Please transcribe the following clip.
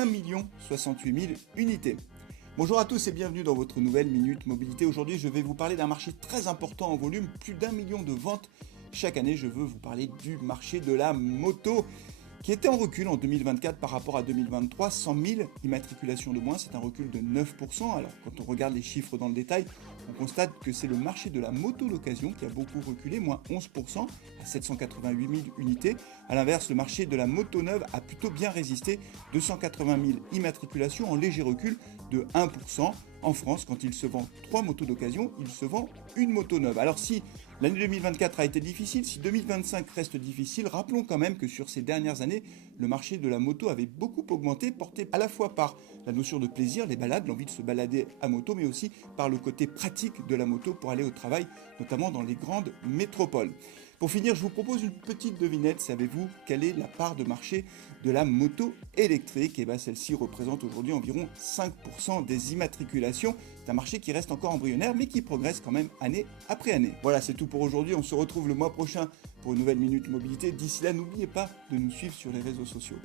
1 068 000 unités. Bonjour à tous et bienvenue dans votre nouvelle Minute Mobilité. Aujourd'hui, je vais vous parler d'un marché très important en volume, plus d'1 million de ventes chaque année. Je veux vous parler du marché de la moto qui était en recul en 2024 par rapport à 2023, 100 000 immatriculations de moins, c'est un recul de 9%. Alors quand on regarde les chiffres dans le détail, on constate que c'est le marché de la moto d'occasion qui a beaucoup reculé, moins 11% à 788 000 unités. A l'inverse, le marché de la moto neuve a plutôt bien résisté, 280 000 immatriculations en léger recul de 1%. En France, quand il se vend 3 motos d'occasion, il se vend une moto neuve. Alors si l'année 2024 a été difficile, si 2025 reste difficile, rappelons quand même que sur ces dernières années, le marché de la moto avait beaucoup augmenté, porté à la fois par la notion de plaisir, les balades, l'envie de se balader à moto, mais aussi par le côté pratique de la moto pour aller au travail, notamment dans les grandes métropoles. Pour finir, je vous propose une petite devinette. Savez-vous quelle est la part de marché de la moto électrique? Et bien celle-ci représente aujourd'hui environ 5% des immatriculations. C'est un marché qui reste encore embryonnaire, mais qui progresse quand même année après année. Voilà, c'est tout pour aujourd'hui. On se retrouve le mois prochain pour une nouvelle Minute Mobilité. D'ici là, n'oubliez pas de nous suivre sur les réseaux sociaux.